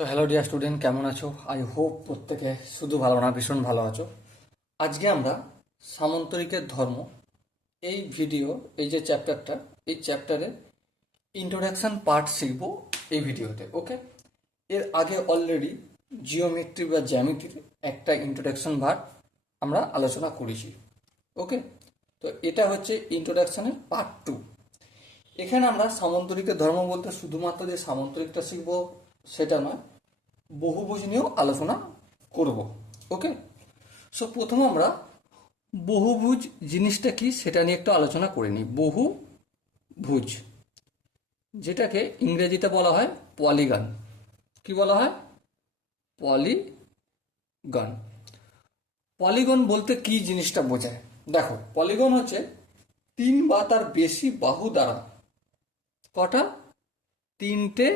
তো hello dear student, কেমন আছো? আই হোপ প্রত্যেকে শুধু ভালো না, ভীষণ ভালো আছো। আজকে আমরা সামন্তরিকের ধর্ম এই ভিডিও, এই যে চ্যাপ্টারটা, এই চ্যাপ্টারের ইন্ট্রোডাকশন পার্ট শিখবো এই ভিডিওতে। ওকে, এর আগে অলরেডি জিওমেট্রি বা জ্যামিতির একটা ইন্ট্রোডাকশন পার্ট আমরা আলোচনা করেছি। ওকে, তো এটা হচ্ছে ইন্ট্রোডাকশনের পার্ট 2। এখানে আমরা সামন্তরিকের ধর্ম বলতে শুধুমাত্র যে সামন্তরিকটা শিখবো সেটা নয়, বহুভুজ নিয়েও আলোচনা করব। ওকে, সো প্রথম আমরা বহুভুজ জিনিসটা কি সেটা নিয়ে একটু আলোচনা করে নিই। বহুভুজ, যেটাকে ইংরেজিতে বলা হয় পলিগন। কি বলা হয়? পলিগন। পলিগন বলতে কি জিনিসটা বোঝায়? দেখো, পলিগন হচ্ছে তিন বা তার বেশি বাহু দ্বারা, কটা? তিনটে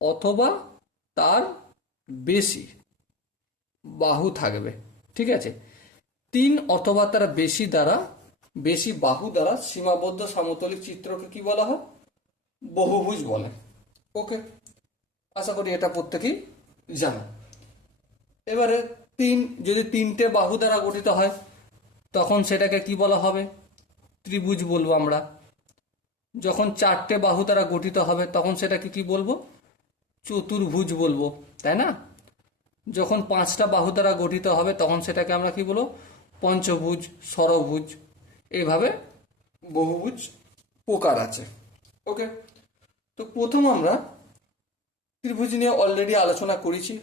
অথবা তার বেশি বাহু থাকবে। ঠিক আছে, তিন অথবা তার বেশি দ্বারা, বেশি বাহু দ্বারা সীমাবদ্ধ সমতলিক চিত্রকে কি বলা হয়? বহুভুজ বলে। ওকে, আশা করি এটা প্রত্যেকেই জানো। এবারে যদি তিনটে বাহু দ্বারা গঠিত হয় তখন সেটাকে কি বলা হবে? ত্রিভুজ বলবো আমরা। যখন চারটে বাহু দ্বারা গঠিত হবে তখন সেটাকে কি বলবো? চতুর্ভুজ বলবো, তাই না? যখন পাঁচটা বাহু দ্বারা গঠিত হবে তখন সেটাকে আমরা কি বলবো? পঞ্চভুজ, ষড়ভুজ। এইভাবে বহুভুজ প্রকার আছে। ওকে, তো প্রথম আমরা ত্রিভুজ নিয়ে অলরেডি আলোচনা করেছি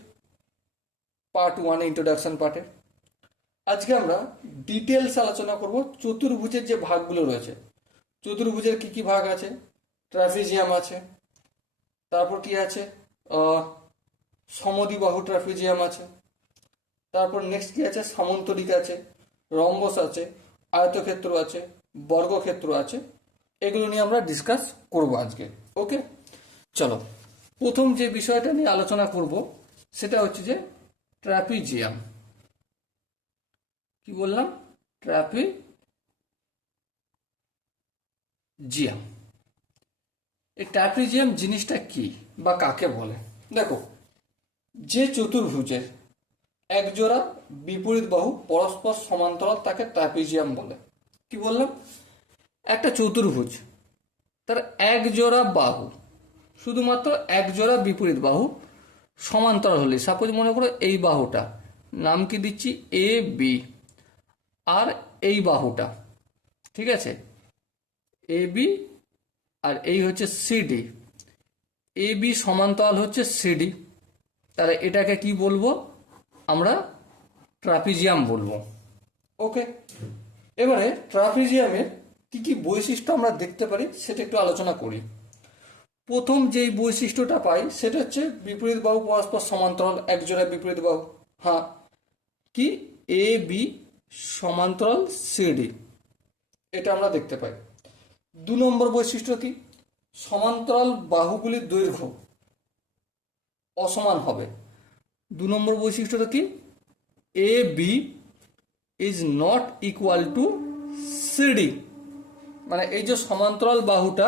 পার্ট 1 ইন্ট্রোডাকশন পার্টে। আজকে আমরা ডিটেলস আলোচনা করব চতুর্ভুজের যে ভাগগুলো রয়েছে। চতুর্ভুজের কি কি ভাগ আছে? ট্রাপিজিয়াম আছে, তারপর কি আছে, সমদ্বিবাহু ট্রাপিজিয়াম আছে, তারপর নেক্সট কি আছে, সামন্তরিক আছে, রম্বস আছে, আয়তক্ষেত্র আছে, বর্গক্ষেত্র আছে। এগুলো নিয়ে আমরা ডিসকাস করব আজকে। ওকে, চলো প্রথম যে বিষয়টা নিয়ে আলোচনা করব সেটা হচ্ছে যে ট্রাপিজিয়াম। কি বললাম? ট্রাপিজিয়াম। এই ট্রাপিজিয়াম জিনিসটা কি বা কাকে বলে? দেখো, যে চতুর্ভুজের একজোড়া বিপরীত বাহু পরস্পর সমান্তরাল তাকে ট্রাপিজিয়াম বলে। কি বললাম? একটা চতুর্ভুজ, তার এক জোড়া বাহু, শুধুমাত্র এক জোড়া বিপরীত বাহু সমান্তরাল হলে, সাপোজ মনে করো এই বাহুটা, নাম কি দিচ্ছি? A B. আর এই বাহুটা, ঠিক আছে, এ বি, আর এই হচ্ছে সিডি। এ বি সমান্তরাল হচ্ছে সিডি, তাহলে এটাকে কি বলবো আমরা? ট্রাপিজিয়াম বলবো। ওকে, এবারে ট্রাপিজিয়ামের কি কি বৈশিষ্ট্য আমরা দেখতে পারি সেটা একটু আলোচনা করি। প্রথম যেই বৈশিষ্ট্যটা পাই সেটা হচ্ছে বিপরীত বাহু পরস্পর সমান্তরাল, একজোড়া বিপরীত বাহু। হ্যাঁ, কি? এ বি সমান্তরাল সিডি, এটা আমরা দেখতে পাই। 2 নম্বর বৈশিষ্ট্য কি? সমান্তরাল বাহুগুলির দৈর্ঘ্য অসমান হবে। 2 নম্বর বৈশিষ্ট্যটা কি? A B is not equal to CD. মানে এই যে সমান্তরাল বাহুটা,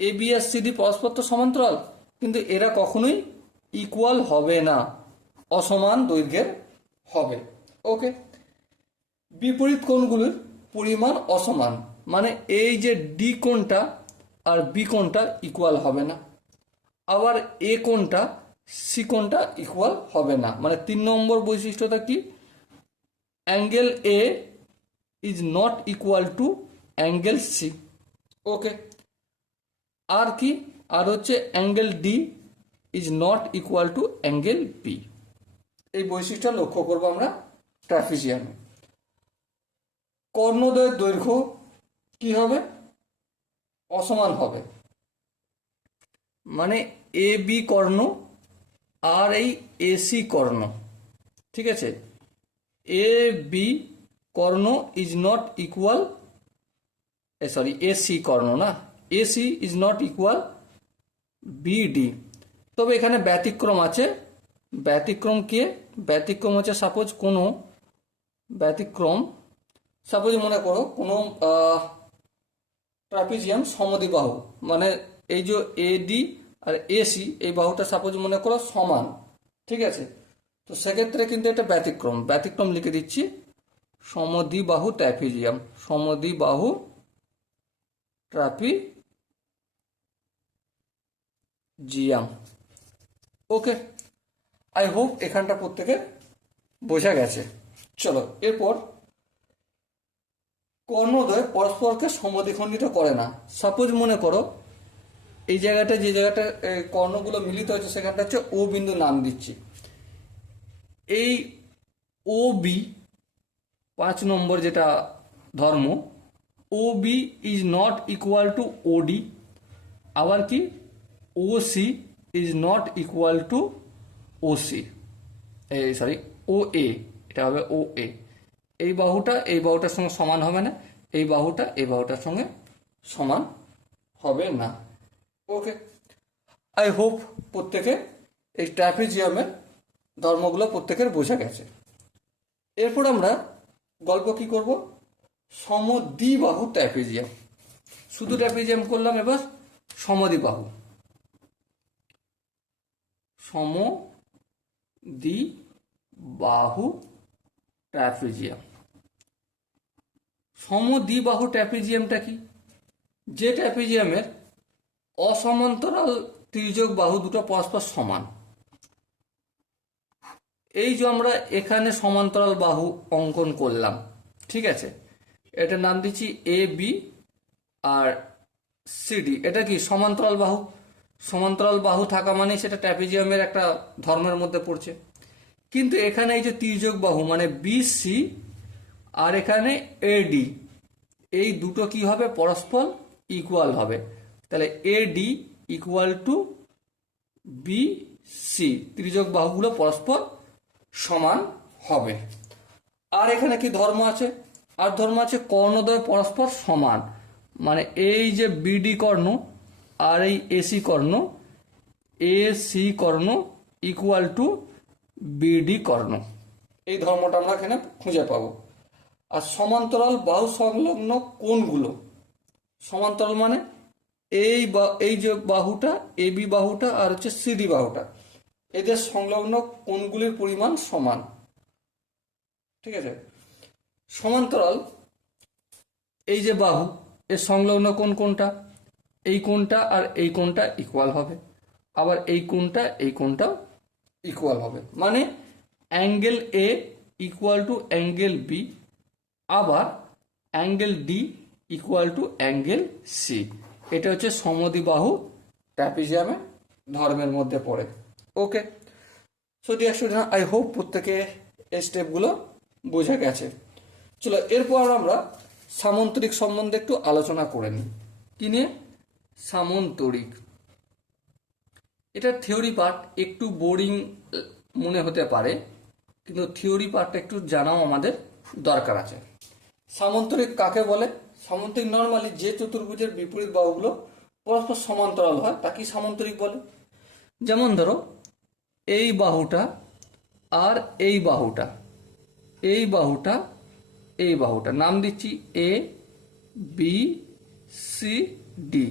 এ বি আর সিডি পরস্পর তো সমান্তরাল, কিন্তু এরা কখনোই ইকুয়াল হবে না, অসমান দৈর্ঘ্যের হবে। ওকে, বিপরীত কোণগুলির পরিমাণ অসমান, মানে এই যে ডি কোণটা আর বি কোণটা ইকুয়াল হবে না, আবার এ কোণটা সি কোণটা ইকুয়াল হবে না। মানে 3 নম্বর বৈশিষ্ট্যটা কি? Angle A is not equal to angle C. Okay, আর কি? আর হচ্ছে angle D is not equal to angle B. এই বৈশিষ্ট্য লক্ষ্য করবো আমরা ট্রাপিজিয়ামে। কর্ণদ্বয়ের দৈর্ঘ্য কি হবে? অসমান হবে। মানে এ বি কর্ণ আর এই এসি কর্ণ, ঠিক আছে, এ বি কর্ণ is not equal, sorry AC কর্ণ না, AC is not equal BD. তবে এখানে ব্যতিক্রম আছে। ব্যতিক্রম কে? ব্যতিক্রম হচ্ছে সাপোজ কোনো ব্যতিক্রম, সাপোজ মনে করো কোনো ট্রাপিজিয়াম সমদ্বিবাহু, মানে এই যে এডি আর এসি এই বাহুটা সাপোজ মনে করো সমান, ঠিক আছে? তো সেক্ষেত্রে কিন্তু এটা ব্যতিক্রম লিখে দিচ্ছি, সমদ্বিবাহু ট্র্যাপিজিয়াম, সমদ্বিবাহু ট্র্যাপিজিয়াম। ওকে, আই হোপ এখানটা প্রত্যেকে বোঝা গেছে। চলো এরপর, কর্ণদ্বয় পরস্পরকে সমদ্বিখণ্ডিত করে না। সাপোজ মনে করো এই জায়গাটা, যে জায়গাটা কর্ণগুলো মিলিত হচ্ছে সেখানটা হচ্ছে ও বিন্দু নাম দিচ্ছি। এই ও বি 5 নম্বর যেটা ধর্ম, O B is not equal to OD, আবার কি O C is not equal to O C, sorry O A, এটা হবে ও এ। এই বাহুটার সঙ্গে সমান হবে না, এই বাহুটার সঙ্গে সমান হবে না। ওকে, আই হোপ প্রত্যেকে এই ট্র্যাপিজিয়ামের ধর্মগুলো প্রত্যেকের বোঝা গেছে। এরপর আমরা গল্প কি করব, সমদ্বিবাহু ট্র্যাপিজিয়াম। শুধু ট্র্যাপিজিয়াম করলাম, এবার সমদ্বিবাহু, সমদ্বিবাহু ট্র্যাপিজিয়াম। সমদ্বিবাহু ট্র্যাপিজিয়ামটা কি? যে ট্র্যাপিজিয়ামের অসমান্তরাল তির্যক বাহু দুটো পরস্পর সমান। এই যে আমরা এখানে সমান্তরাল বাহু অঙ্কন করলাম, ঠিক আছে, এটার নাম দিচ্ছি এ বি আর সিডি। এটা কি সমান্তরাল বাহু? সমান্তরাল বাহু থাকা মানে সেটা ট্র্যাপিজিয়ামের একটা ধর্মের মধ্যে পড়ছে। কিন্তু এখানে এই যে তির্যক বাহু মানে বি সি আর এখানে এডি, এই দুটো কি হবে, পরস্পর ইকুয়াল হবে। তাহলে এডি ইকুয়াল টু বি সি, তির্যক বাহুগুলো পরস্পর সমান হবে। আর এখানে কি ধর্ম আছে? আর ধর্ম আছে কর্ণদ্বয় পরস্পর সমান, মানে এই যে বিডি কর্ণ আর এই এসি কর্ণ, এসি কর্ণ ইকুয়াল টু বিডি কর্ণ। এই ধর্মটা আমরা এখানে খুঁজে পাবো। আর সমান্তরাল বাহু সংলগ্ন কোণগুলো, সমান্তরাল মানে এই যে বাহুটা এবি বাহুটা আর হচ্ছে সিডি বাহুটা, এদের সংলগ্ন কোণগুলির পরিমাণ সমান, ঠিক আছে? সমান্তরাল এই যে বাহু, এর সংলগ্ন কোণ কোনটা? এই কোণটা আর এই কোণটা ইকুয়াল হবে, আবার এই কোণটাও ইকুয়াল হবে, মানে angle A equal to angle B, আবার angle D equal to angle C. এটা হচ্ছে সমদ্বিবাহু ট্র্যাপিজিয়ামের ধর্মের মধ্যে পড়ে। Okay, so dear student, I hope প্রত্যেকে এই স্টেপগুলো বোঝা গেছে। চলো এরপর আমরা সামন্তরিক সম্বন্ধে একটু আলোচনা করে নিই। কি নিয়ে? সামন্তরিক। এটা থিওরি পার্ট, একটু বোরিং মনে হতে পারে, কিন্তু থিওরি পার্টটা একটু জানাও আমাদের দরকার আছে। সামন্তরিক কাকে বলে? সামন্তরিক নর্মালি যে চতুর্ভুজের বিপরীত বাহুগুলো পরস্পর সমান্তরাল হয় তাকে সামন্তরিক বলে। যেমন ধরো এই বাহুটা আর এই বাহুটা, এই বাহুটা নাম দিচ্ছি এ বি সি ডি।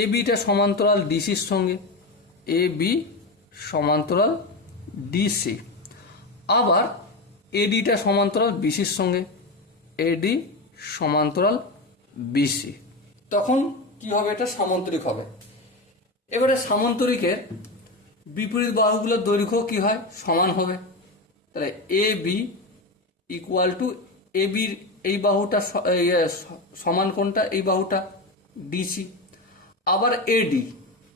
এ বিটা সমান্তরাল ডিসির সঙ্গে, এ বি সমান্তরাল ডিসি। আবার এডিটা সমান্তরাল বিসির সঙ্গে, এডি সমান্তরাল বিসি। তখন কি হবে? এটা সামন্তরিক হবে। এবারে সামন্তরিকের বিপরীত বাহুগুলোর দৈর্ঘ্য কি হয়? সমান হবে। তাহলে এ বি ইকুয়াল টু এ বির এই বাহুটা সমান কোনটা? এই বাহুটা ডিসি। আবার এডি,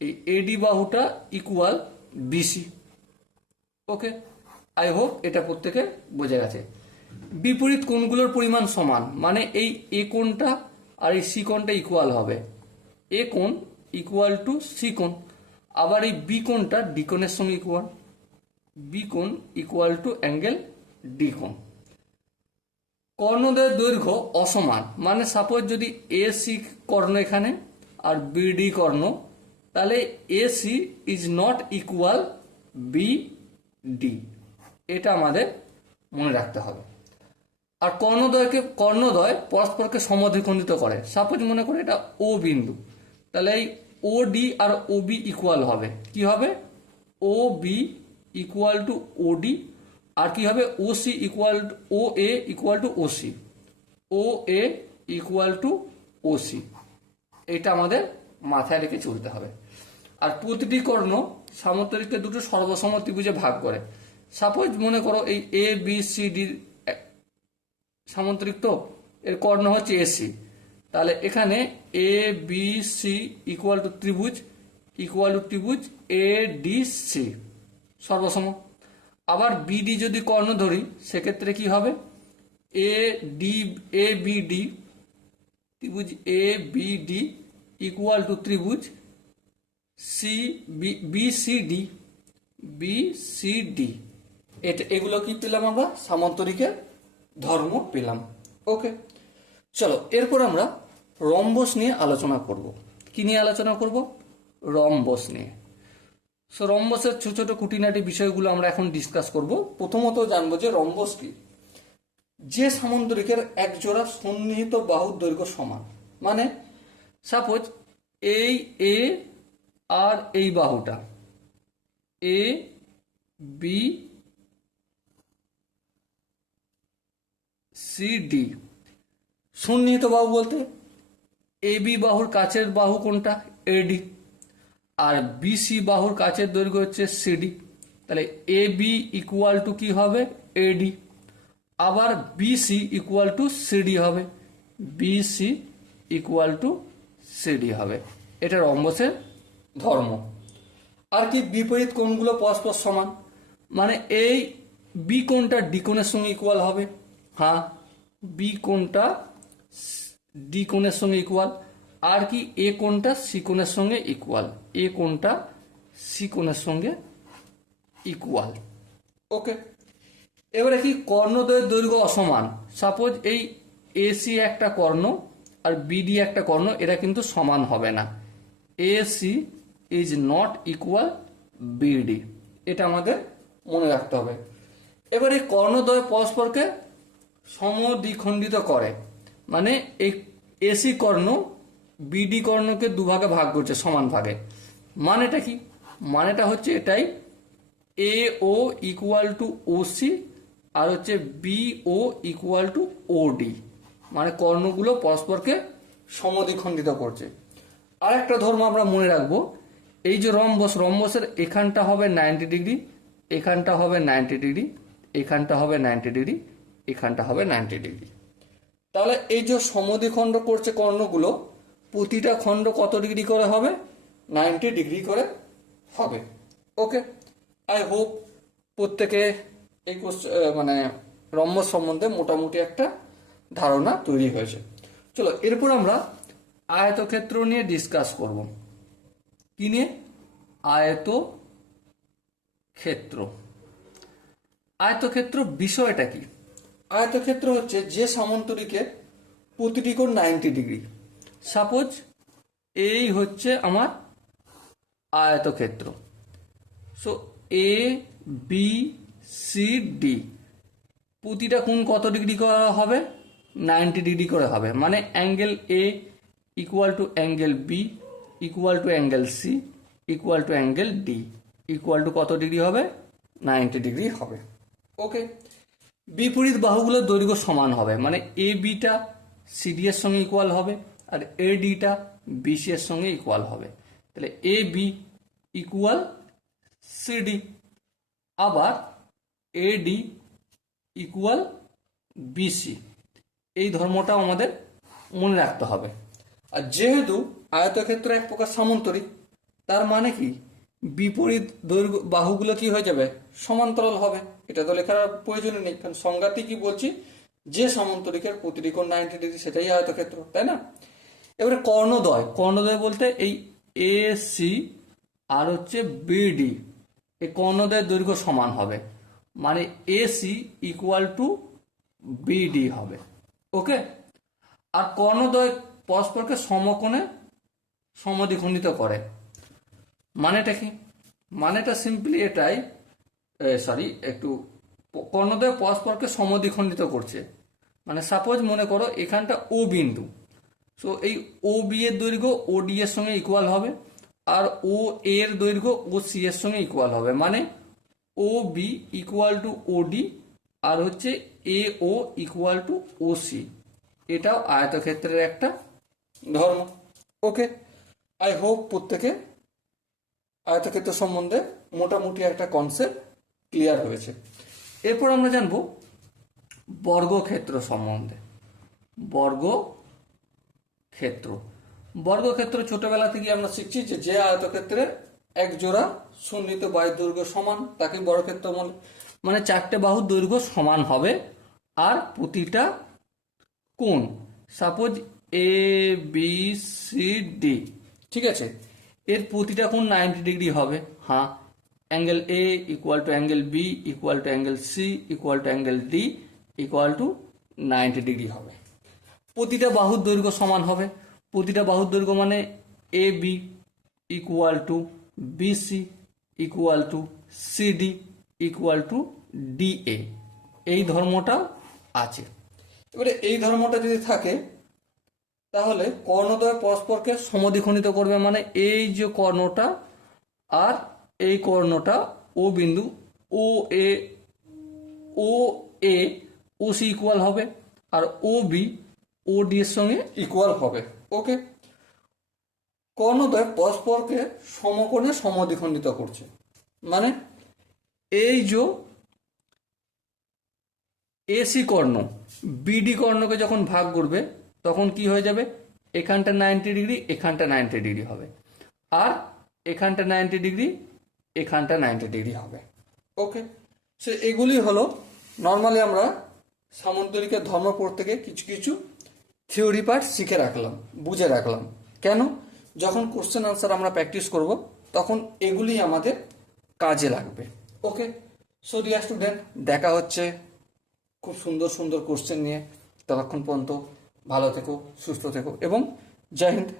এই এডি বাহুটা equal BC. Okay, I hope এটা প্রত্যেকে বোঝা গেছে। বিপরীত কোণগুলোর পরিমাণ সমান, মানে এই এ কোণটা আর এই সি কোণটা ইকুয়াল হবে, এ কোণ ইকুয়াল টু সি কোণ। আবার এই বি কোণটা ডি কোণের সঙ্গে ইকুয়াল, বি কোণ ইকুয়াল টু অ্যাঙ্গেল ডি কোণ। কর্ণদ্বয়ের দৈর্ঘ্য অসমান, মানে সাপোজ যদি এ সি কর্ণ এখানে আর বিডি কর্ণ, তাহলে A C is not equal B D, এটা আমাদের মনে রাখতে হবে। আর কর্ণদ্বয় পরস্পরকে সমদ্বিখণ্ডিত করে। সাপোজ মনে করে এটা ও বিন্দু, তাহলে এই ও ডি আর ও বি ইকুয়াল হবে, কি হবে, O B equal to O D, আর কি হবে, O C equal to O A equal to O C, O A equal to O C. এটা আমাদের মাথায় রেখে চলতে হবে। আর প্রতিটি কর্ণ সামন্তরিককে দুটো সর্বসম ত্রিভুজে ভাগ করে। সাপোজ মনে করো এই এ বি সি ডি সামন্তরিক, তো এর কর্ণ হচ্ছে এসি, তাহলে এখানে এ বি সি ইকুয়াল টু ত্রিভুজ এ ডি সি সর্বসম। আবার বিডি যদি কর্ণ ধরি সেক্ষেত্রে কি হবে, এ বি ডি ত্রিভুজ A B D equal two ত্রিভুজ সি বি সি ডি। এটা এগুলো কি পেলাম আমরা, সামান্তরিকের ধর্ম পেলাম। ওকে, চলো এরপর আমরা রম্বস নিয়ে আলোচনা করব। কি নিয়ে আলোচনা করব, রম্বস নিয়ে। সো রম্বসের ছোট ছোট খুঁটিনাটি বিষয়গুলো আমরা এখন ডিসকাস করব। প্রথমত জানবো যে রম্বস কি। যে সামন্তরিকের এক জোড়া সন্নিহিত বাহুর দৈর্ঘ্য সমান, মানে সাপোজ এই এ আর এই বাহুটা এ বি সি ডি, সন্নিহিত বাহু বলতে এ বি বাহুর কাছের বাহু কোনটা, এডি, আর বিসি বাহুর কাছের দৈর্ঘ্য হচ্ছে সিডি। তাহলে এ বি ইকুয়াল টু কি হবে, এডি, আবার বিসি ইকুয়াল টু সিডি হবে, বিসি ইকুয়াল টু সিডি হবে। এটা রম্বসের ধর্ম। আর কি, বিপরীত কোণগুলো পরস্পর সমান, মানে এই বি কোণটা ডি কোণের সঙ্গে ইকুয়াল হবে, হ্যাঁ বি কোণটা ডি কোণের সঙ্গে ইকুয়াল, আর কি এ কোণটা সি কোণের সঙ্গে ইকুয়াল, এ কোণটা সি কোণের সঙ্গে ইকুয়াল। ওকে, এবারে কি, কর্ণদ্বয়ের দৈর্ঘ্য অসমান। সাপোজ এই এসি একটা কর্ণ আর বিডি একটা কর্ণ, এরা কিন্তু সমান হবে না, AC is not equal BD, এটা আমাদের মনে রাখতে হবে। এবারে কর্ণদ্বয় পরস্পরকে সমদ্বিখণ্ডিত করে, মানে এই এসি কর্ণ বিডি কর্ণকে দুভাগে ভাগ করছে সমান ভাগে। মানেটা কি, মানেটা হচ্ছে এটাই, A O equal to O C আর হচ্ছে B O equal to O D, মানে কর্ণগুলো পরস্পরকে সমদ্বিখণ্ডিত করছে। আর একটা ধর্ম আমরা মনে রাখবো, এই যে রম্বসের এখানটা হবে 90 ডিগ্রি, এখানটা হবে 90 ডিগ্রি, এখানটা হবে 90 ডিগ্রি, এখানটা হবে 90 ডিগ্রি। তাহলে এই যে সমদ্বিখণ্ড করছে কর্ণগুলো, প্রতিটা খণ্ড কত ডিগ্রি করে হবে, 90 ডিগ্রি করে হবে। ওকে, আই হোপ প্রত্যেকে এই মানে রম্বস সম্বন্ধে মোটামুটি একটা ধারণা তৈরি হয়েছে। চলো এরপর আমরা আয়তক্ষেত্র নিয়ে ডিসকাস করব। কি নিয়ে, আয়তক্ষেত্র। আয়তক্ষেত্র বিষয়টা কি, আয়তক্ষেত্র হচ্ছে যে সামন্তরিকের প্রতিটি কোণ 90 ডিগ্রি। সাপোজ এই হচ্ছে আমার আয়তক্ষেত্র। সো এ বি সি ডি প্রতিটা কোণ কত ডিগ্রি করে হবে, 90 ডিগ্রি করে হবে, মানে angle A equal to angle B equal to angle C equal to angle D equal to কত ডিগ্রি হবে, 90 ডিগ্রি হবে। ওকে, বিপরীত বাহুগুলোর দৈর্ঘ্য সমান হবে, মানে এ বিটা সিডি এর সঙ্গে ইকুয়াল হবে আর এ ডিটা বিসি এর সঙ্গে ইকুয়াল হবে। তাহলে এ বি ইকুয়াল সিডি, আবার এ ডি ইকুয়াল বিসি, এই ধর্মটাও আমাদের মনে রাখতে হবে। আর যেহেতু আয়তক্ষেত্র এক প্রকার সামন্তরিক, তার মানে কি, বিপরীত দৈর্ঘ্য বাহুগুলো কি হয়ে যাবে, সমান্তরাল হবে। এটা তো লেখার প্রয়োজন নেই, কারণ সংজ্ঞাতে কি বলছি, যে সামন্তরিকের প্রতিটি কোণ 90 ডিগ্রি সেটাই আয়তক্ষেত্র, তাই না। এবারে কর্ণদ্বয় বলতে এই এ সি আর হচ্ছে বিডি, এই কর্ণদ্বয়ের দৈর্ঘ্য সমান হবে, মানে এসি ইকুয়াল টু বিডি হবে। ওকে, আর কর্ণদ্বয় পরস্পরকে সমকোণে সমদ্বিখণ্ডিত করে। মানেটা কি, মানেটা সিম্পলি এটাই, কর্ণদ্বয় পরস্পরকে সমদ্বিখণ্ডিত করছে। মানে সাপোজ মনে করো এখানটা ও বিন্দু, সো এই ও বি এর দৈর্ঘ্য ও ডি এর সঙ্গে ইকুয়াল হবে, আর ও এর দৈর্ঘ্য ও সি এর সঙ্গে ইকুয়াল হবে, মানে O B equal to O D আর হচ্ছে A O equal to O C. এটাও আয়তক্ষেত্রের একটা ধর্ম। ওকে, আই হোপ প্রত্যেকে আয়তক্ষেত্র সম্বন্ধে মোটামুটি একটা কনসেপ্ট ক্লিয়ার হয়েছে। এরপর আমরা জানবো বর্গক্ষেত্র সম্বন্ধে। বর্গক্ষেত্র বর্গক্ষেত্র ছোটবেলা থেকে আমরা শিখছি যে আয়তক্ষেত্রের এক জোড়া সন্নিহিত বাহুর দৈর্ঘ্য সমান তাকে বর্গক্ষেত্র বলে। মানে চারটে বাহুর দৈর্ঘ্য সমান হবে আর প্রতিটা কোণ, suppose A B C D, ঠিক আছে, এর প্রতিটা কোণ 90 ডিগ্রি হবে। হ্যাঁ, angle A equal to angle B equal to angle C equal to angle D equal to 90 degree হবে। প্রতিটা বাহুর দৈর্ঘ্য সমান হবে। প্রতিটা বাহুর দৈর্ঘ্য মানে A B equal to BC equal to CD equal to DA, এই ধর্মটাও আছে। এবারে এই ধর্মটা যদি থাকে তাহলে কর্ণদ্বয় পরস্পরকে সমদ্বিখণ্ডিত করবে, মানে এই যে কর্ণটা আর এই কর্ণটা ও বিন্দু ও এ ও সি ইকুয়াল হবে আর ও বি ও ডি এর সঙ্গে ইকুয়াল হবে। ওকে, কর্ণদ্বয় পরস্পরকে সমকোণে সমদ্বিখণ্ডিত করছে, মানে এই যে এসি কর্ণ বিডি কর্ণকে যখন ভাগ করবে তখন কি হয়ে যাবে, এখানটা 90 ডিগ্রি এখানটা 90 ডিগ্রি হবে আর এখানটা 90 ডিগ্রি এখানটা 90 ডিগ্রি হবে। ওকে, সে এগুলি হলো নর্মালি আমরা সামন্তরিকের ধর্ম পড়তে গিয়ে কিছু কিছু থিওরি পার্ট শিখে রাখলাম, বুঝে রাখলাম। কেন? যখন কোশ্চেন আনসার আমরা প্র্যাকটিস করব তখন এগুলি আমাদের কাজে লাগবে। ওকে, সো ডিয়ার স্টুডেন্ট, দেখা হচ্ছে খুব সুন্দর সুন্দর কোশ্চেন নিয়ে। ততক্ষণ পর্যন্ত ভালো থেকো, সুস্থ থেকো এবং জয় হিন্দ।